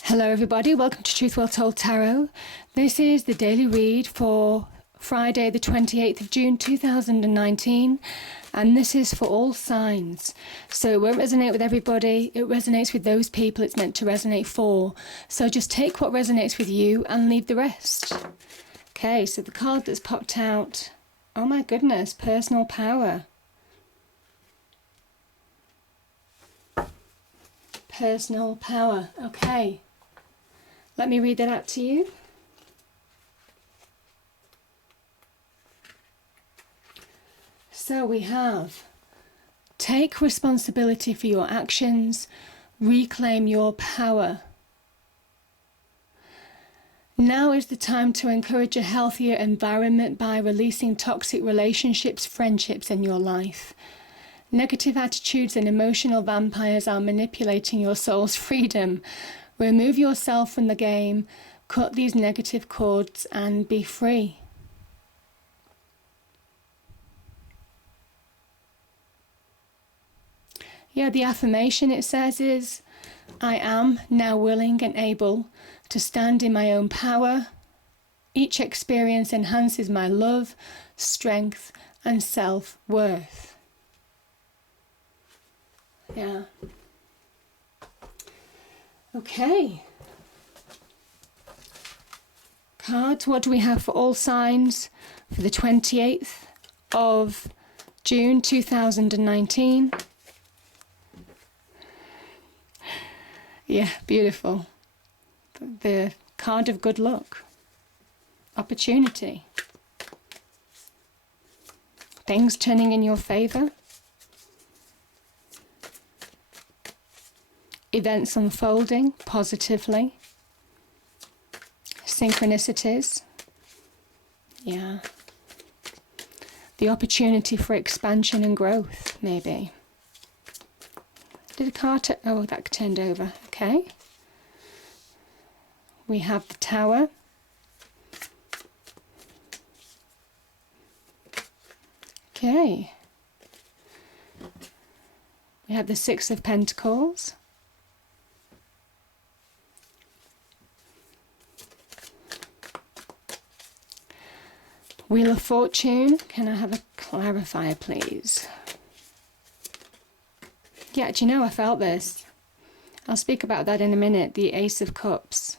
Hello everybody, welcome to Truth Well Told Tarot. This is the daily read for Friday the 28th of June 2019, and this is for all signs. So it won't resonate with everybody, it resonates with those people it's meant to resonate for. So just take what resonates with you and leave the rest. Okay, so the card that's popped out, oh my goodness, personal power. Personal power, okay. Let me read that out to you. So we have, take responsibility for your actions, reclaim your power. Now is the time to encourage a healthier environment by releasing toxic relationships, friendships in your life. Negative attitudes and emotional vampires are manipulating your soul's freedom. Remove yourself from the game, cut these negative cords and be free. Yeah, the affirmation it says is, I am now willing and able to stand in my own power. Each experience enhances my love, strength and self-worth. Yeah. Okay. Cards, what do we have for all signs for the 28th of June 2019? Yeah, beautiful. The card of good luck, opportunity, things turning in your favour, events unfolding positively, synchronicities, yeah, the opportunity for expansion and growth, maybe. Did a card, oh, that turned over, okay. We have the Tower, okay. We have the Six of Pentacles, Wheel of Fortune. Can I have a clarifier, please? Yeah, do you know, I felt this. I'll speak about that in a minute. The Ace of Cups.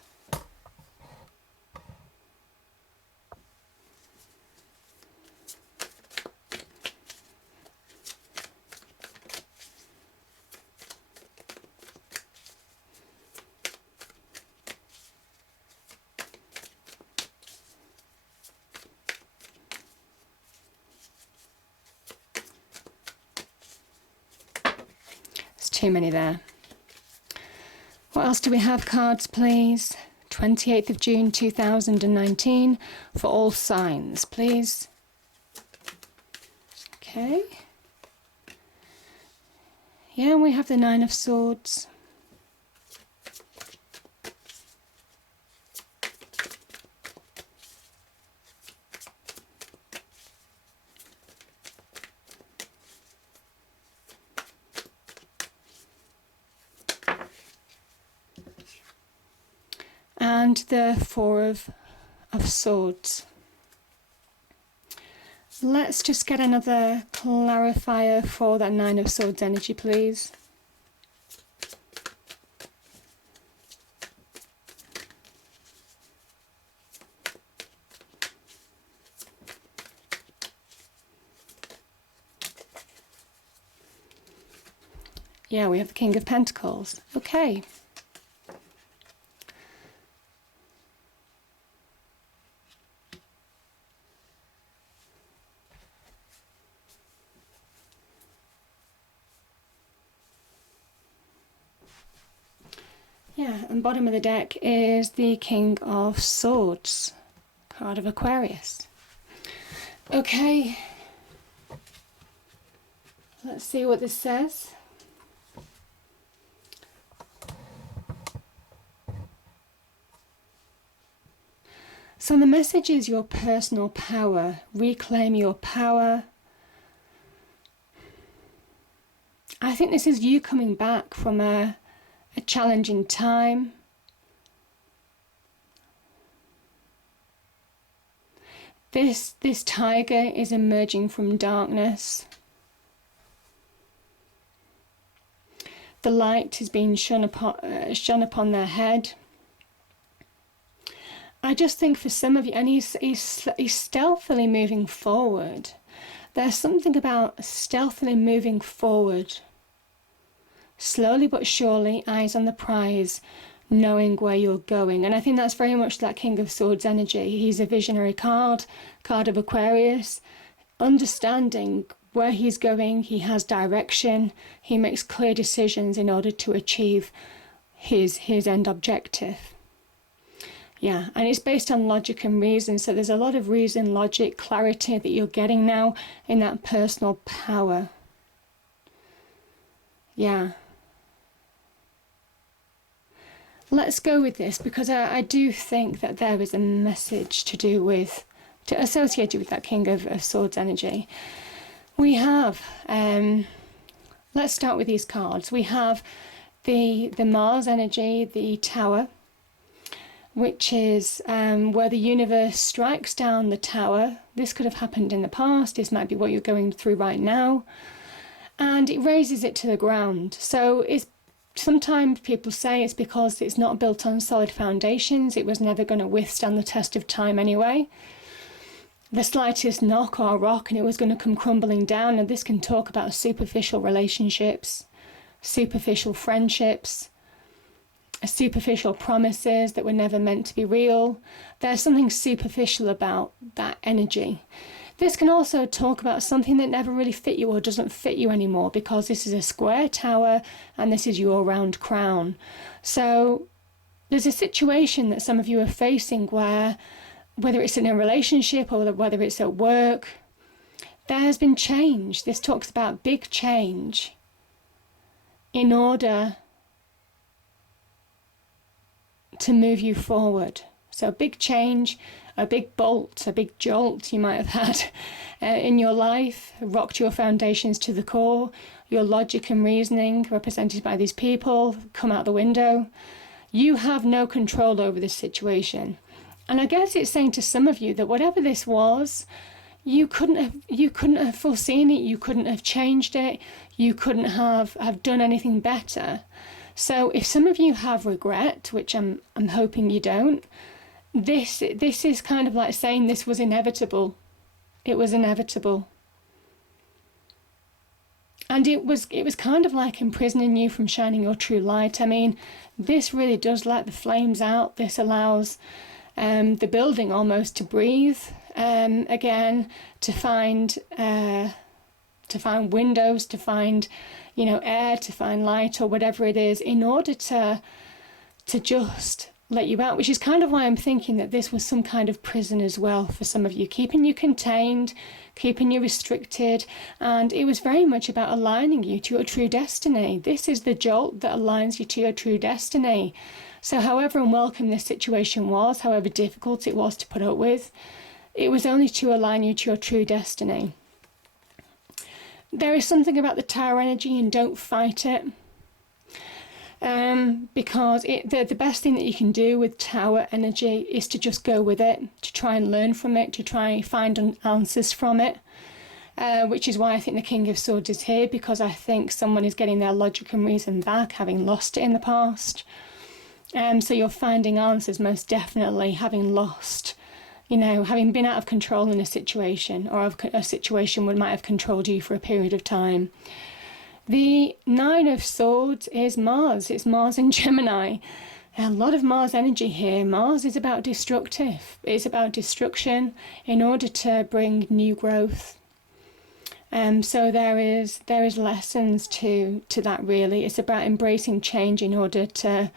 Too many there. What else do we have? Cards, please. 28th of June 2019 for all signs, please. Okay. Yeah, we have the Nine of Swords. And the Four of Swords. Let's just get another clarifier for that Nine of Swords energy, please. Yeah, we have the King of Pentacles. Okay. Yeah, and bottom of the deck is the King of Swords, card of Aquarius. Okay, let's see what this says. So the message is your personal power. Reclaim your power. I think this is you coming back from a challenging time. This tiger is emerging from darkness. The light is being shone upon their head. I just think for some of you, and he's stealthily moving forward. There's something about stealthily moving forward. Slowly but surely, eyes on the prize, knowing where you're going. And I think that's very much that King of Swords energy. He's a visionary card of Aquarius, understanding where he's going. He has direction. He makes clear decisions in order to achieve his end objective. Yeah, and it's based on logic and reason. So there's a lot of reason, logic, clarity that you're getting now in that personal power. Yeah. Let's go with this, because I do think that there is a message associated with that King of Swords energy. We have, let's start with these cards. We have the Mars energy, the Tower, which is where the universe strikes down the tower. This could have happened in the past. This might be what you're going through right now. And it raises it to the ground. So it's sometimes people say it's because it's not built on solid foundations. It was never going to withstand the test of time anyway. The slightest knock or rock and it was going to come crumbling down. And this can talk about superficial relationships, superficial friendships, superficial promises that were never meant to be real. There's something superficial about that energy. This can also talk about something that never really fit you or doesn't fit you anymore, because this is a square tower and this is your round crown. So there's a situation that some of you are facing where, whether it's in a relationship or whether it's at work, there has been change. This talks about big change in order to move you forward. So a big change, a big bolt, a big jolt you might have had in your life, rocked your foundations to the core. Your logic and reasoning, represented by these people, come out the window. You have no control over this situation. And I guess it's saying to some of you that whatever this was, you couldn't have foreseen it, you couldn't have changed it, you couldn't have done anything better. So if some of you have regret, which I'm hoping you don't, this is kind of like saying this was inevitable. It was inevitable. And it was kind of like imprisoning you from shining your true light. I mean, this really does let the flames out. This allows the building almost to breathe again, to find windows, to find air, to find light or whatever it is, in order to just let you out, which is kind of why I'm thinking that this was some kind of prison as well for some of you, keeping you contained, keeping you restricted, and it was very much about aligning you to your true destiny. This is the jolt that aligns you to your true destiny. So however unwelcome this situation was, however difficult it was to put up with, it was only to align you to your true destiny. There is something about the Tower energy, and don't fight it. Because the best thing that you can do with Tower energy is to just go with it, to try and learn from it, to try and find answers from it, which is why I think the King of Swords is here, because I think someone is getting their logic and reason back, having lost it in the past. So you're finding answers, most definitely, having lost, having been out of control in a situation, or a situation that might have controlled you for a period of time. The Nine of Swords is Mars. It's Mars in Gemini. A lot of Mars energy here. Mars is about destructive. It's about destruction in order to bring new growth. So there is lessons to that, really. It's about embracing change in order to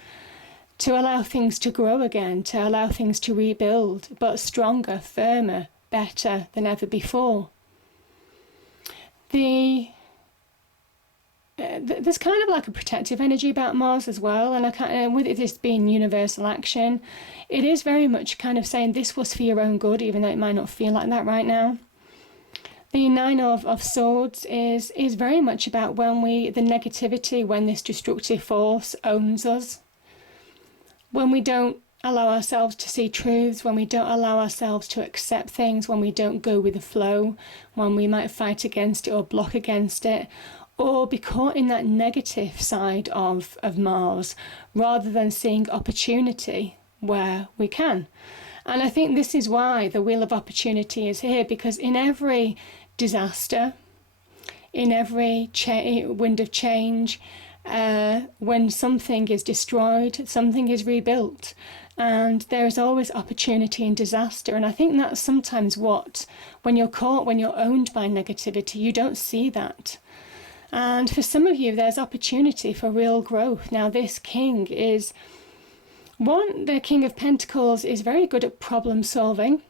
allow things to grow again, to allow things to rebuild, but stronger, firmer, better than ever before. There's kind of like a protective energy about Mars as well, and with this being universal action, it is very much kind of saying this was for your own good, even though it might not feel like that right now. The Nine of Swords is very much about when the negativity, when this destructive force owns us, when we don't allow ourselves to see truths, when we don't allow ourselves to accept things, when we don't go with the flow, when we might fight against it or block against it, or be caught in that negative side of Mars, rather than seeing opportunity where we can. And I think this is why the Wheel of Opportunity is here, because in every disaster, in every wind of change, when something is destroyed, something is rebuilt. And there is always opportunity in disaster. And I think that's sometimes when you're caught, when you're owned by negativity, you don't see that. And for some of you, there's opportunity for real growth. Now, this king is the King of Pentacles is very good at problem solving.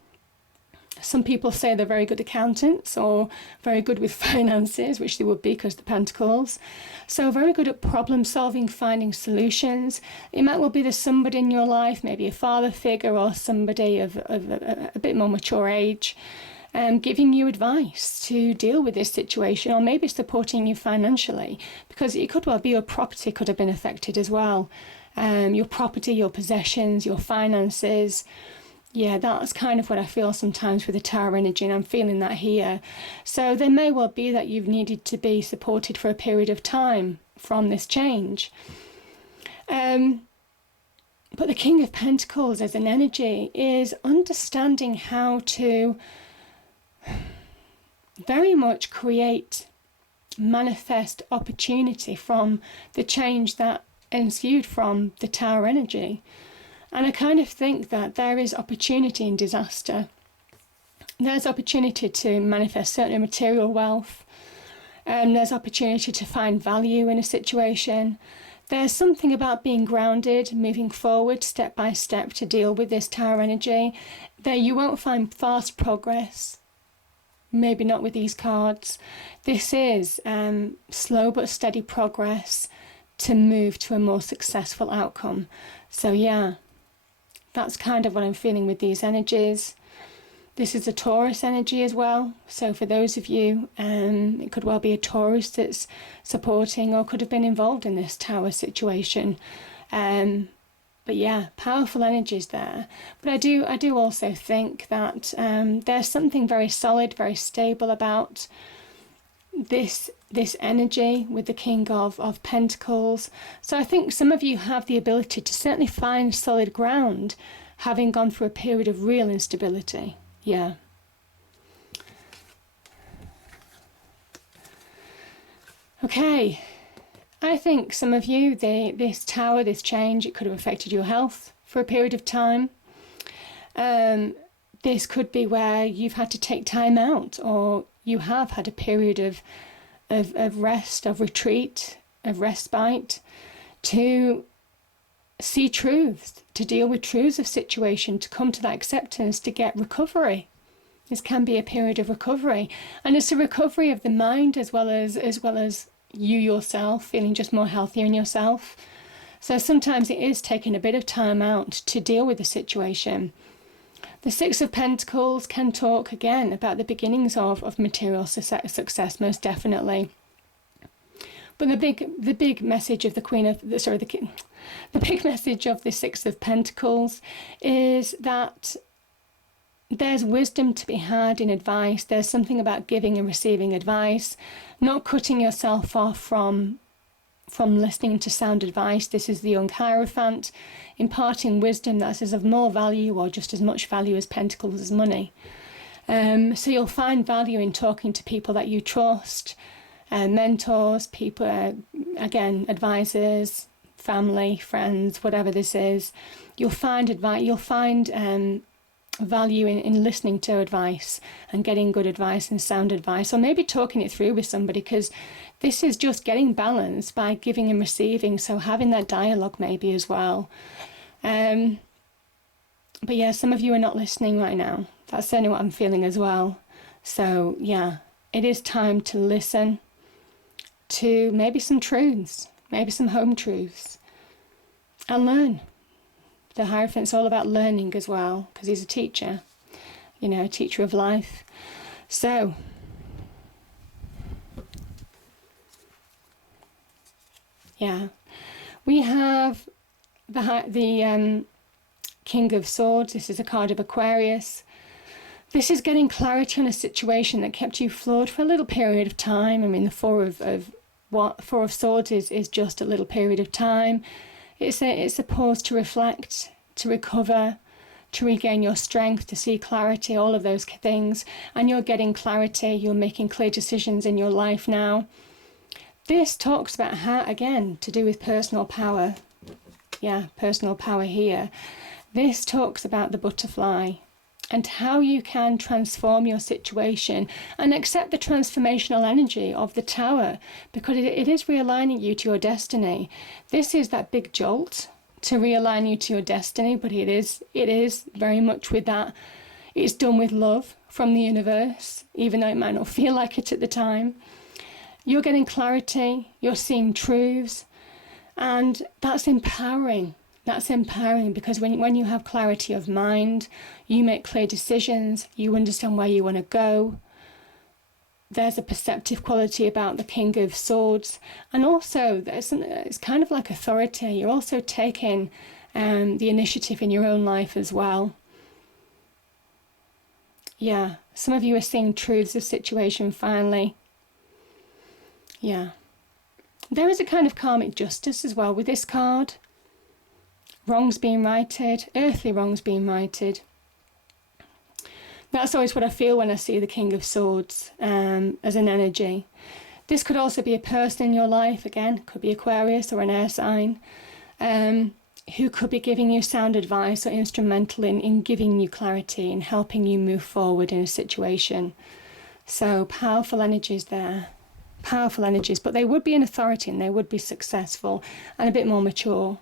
Some people say they're very good accountants or very good with finances, which they would be because the Pentacles. So very good at problem solving, finding solutions. It might well be there's somebody in your life, maybe a father figure or somebody of a bit more mature age, giving you advice to deal with this situation, or maybe supporting you financially, because it could well be your property could have been affected as well. Your property, your possessions, your finances. Yeah, that's kind of what I feel sometimes with the Tower energy, and I'm feeling that here. So there may well be that you've needed to be supported for a period of time from this change. But the King of Pentacles as an energy is understanding how to very much manifest opportunity from the change that ensued from the Tower energy. And I kind of think that there is opportunity in disaster. There's opportunity to manifest certain material wealth. There's opportunity to find value in a situation. There's something about being grounded, moving forward step by step to deal with this Tower energy. There you won't find fast progress. Maybe not with these cards. This is slow but steady progress to move to a more successful outcome. So yeah, that's kind of what I'm feeling with these energies. This is a Taurus energy as well. So for those of you, it could well be a Taurus that's supporting or could have been involved in this Tower situation. But yeah, powerful energies there. But I do also think that there's something very solid, very stable about this energy with the King of Pentacles. So I think some of you have the ability to certainly find solid ground, having gone through a period of real instability. Yeah. Okay. I think some of you, this Tower, this change, it could have affected your health for a period of time. This could be where you've had to take time out, or you have had a period of rest, of retreat, of respite, to see truths, to deal with truths of situation, to come to that acceptance, to get recovery. This can be a period of recovery, and it's a recovery of the mind as well as you yourself feeling just more healthier in yourself. So sometimes it is taking a bit of time out to deal with the situation. The Six of Pentacles can talk again about the beginnings of material success, most definitely. But the big message of the big message of the Six of Pentacles is that there's wisdom to be had in advice. There's something about giving and receiving advice, not cutting yourself off from listening to sound advice. This is the young Hierophant, imparting wisdom that is of more value or just as much value as Pentacles as money. So you'll find value in talking to people that you trust, mentors, people, again, advisors, family, friends, whatever this is. You'll find value in listening to advice and getting good advice and sound advice, or maybe talking it through with somebody, because this is just getting balance by giving and receiving, so having that dialogue maybe as well. But yeah, some of you are not listening right now. That's certainly what I'm feeling as well. So yeah, it is time to listen to maybe some truths, maybe some home truths, and learn. The Hierophant's all about learning as well, because he's a teacher, a teacher of life. So, yeah, we have the King of Swords. This is a card of Aquarius. This is getting clarity on a situation that kept you flawed for a little period of time. I mean, the Four of Swords is just a little period of time. It's a pause to reflect, to recover, to regain your strength, to see clarity, all of those things. And you're getting clarity, you're making clear decisions in your life now. This talks about how, again, to do with personal power. Yeah, personal power here. This talks about the butterfly and how you can transform your situation and accept the transformational energy of the Tower, because it is realigning you to your destiny. This is that big jolt to realign you to your destiny, but it is very much with that. It's done with love from the universe, even though it might not feel like it at the time. You're getting clarity, you're seeing truths, and that's empowering. That's empowering, because when you have clarity of mind, you make clear decisions, you understand where you want to go. There's a perceptive quality about the King of Swords. And also, it's kind of like authority. You're also taking the initiative in your own life as well. Yeah, some of you are seeing truths of situation finally. Yeah. There is a kind of karmic justice as well with this card. Wrongs being righted, earthly wrongs being righted. That's always what I feel when I see the King of Swords as an energy. This could also be a person in your life, again, could be Aquarius or an air sign, who could be giving you sound advice or instrumental in giving you clarity and helping you move forward in a situation. So powerful energies there. Powerful energies, but they would be an authority and they would be successful and a bit more mature.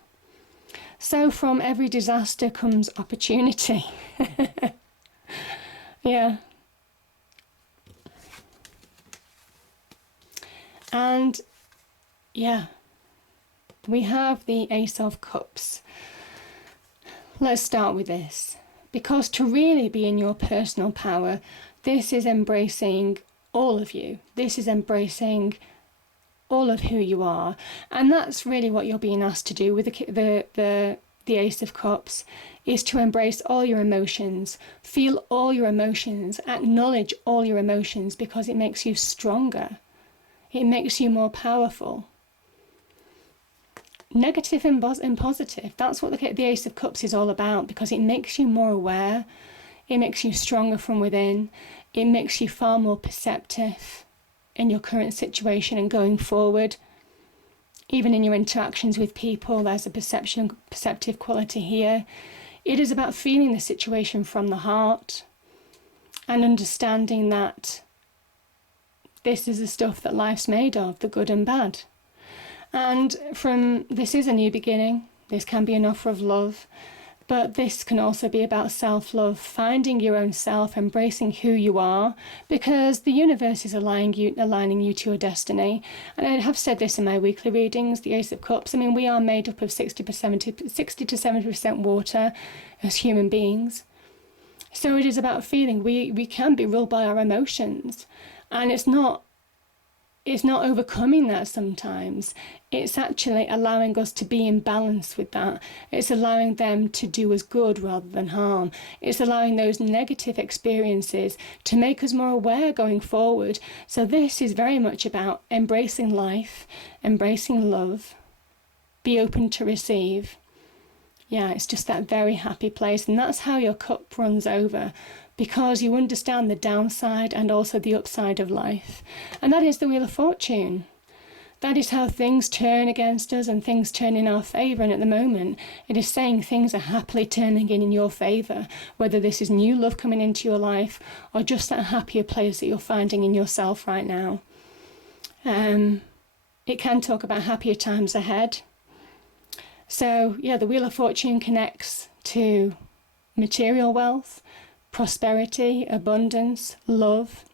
So from every disaster comes opportunity. Yeah. And yeah, we have the Ace of Cups. Let's start with this, because to really be in your personal power, this is embracing all of you. This is embracing all of who you are, and that's really what you're being asked to do with the Ace of Cups, is to embrace all your emotions, feel all your emotions, acknowledge all your emotions, because it makes you stronger. It makes you more powerful. Negative and positive, that's what the Ace of Cups is all about, because it makes you more aware, it makes you stronger from within, it makes you far more perceptive in your current situation and going forward. Even in your interactions with people, there's a perceptive quality here. It is about feeling the situation from the heart and understanding that this is the stuff that life's made of, the good and bad. And this is a new beginning. This can be an offer of love. But this can also be about self-love, finding your own self, embracing who you are, because the universe is aligning you to your destiny. And I have said this in my weekly readings, the Ace of Cups. I mean, we are made up of 60 to 70% water as human beings. So it is about feeling. We can be ruled by our emotions. And it's not overcoming that sometimes. It's actually allowing us to be in balance with that. It's allowing them to do us good rather than harm. It's allowing those negative experiences to make us more aware going forward. So this is very much about embracing life, embracing love, be open to receive. Yeah, it's just that very happy place. And that's how your cup runs over, because you understand the downside and also the upside of life. And that is the Wheel of Fortune. That is how things turn against us and things turn in our favour. And at the moment, it is saying things are happily turning in your favour, whether this is new love coming into your life or just that happier place that you're finding in yourself right now. It can talk about happier times ahead. So, yeah, the Wheel of Fortune connects to material wealth, prosperity, abundance, love,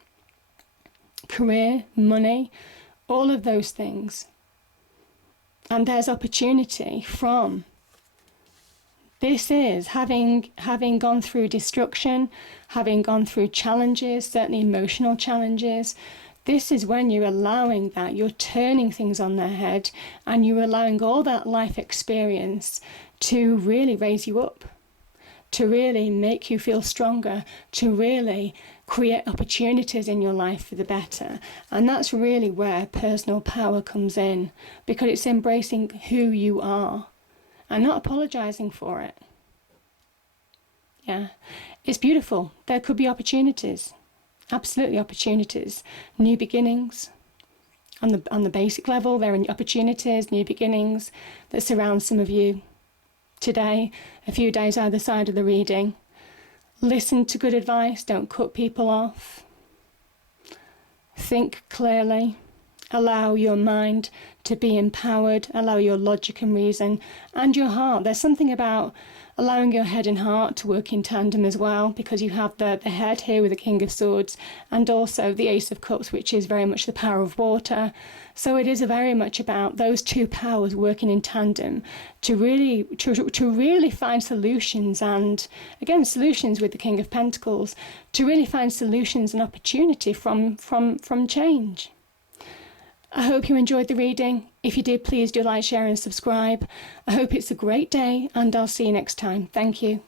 career, money, all of those things. And there's opportunity from this is having gone through destruction, having gone through challenges, certainly emotional challenges. This is when you're allowing that, you're turning things on their head, and you're allowing all that life experience to really raise you up. to really make you feel stronger, to really create opportunities in your life for the better. And that's really where personal power comes in, because it's embracing who you are and not apologizing for it. Yeah, it's beautiful. There could be opportunities, absolutely opportunities, new beginnings. On the basic level, there are opportunities, new beginnings that surround some of you today, a few days either side of the reading. Listen to good advice, don't cut people off. Think clearly. Allow your mind to be empowered. Allow your logic and reason and your heart. There's something about allowing your head and heart to work in tandem as well, because you have the head here with the King of Swords and also the Ace of Cups, which is very much the power of water. So it is very much about those two powers working in tandem to really find solutions, and again solutions with the King of Pentacles, to really find solutions and opportunity from change. I hope you enjoyed the reading. If you did, please do like, share and subscribe. I hope it's a great day, and I'll see you next time. Thank you.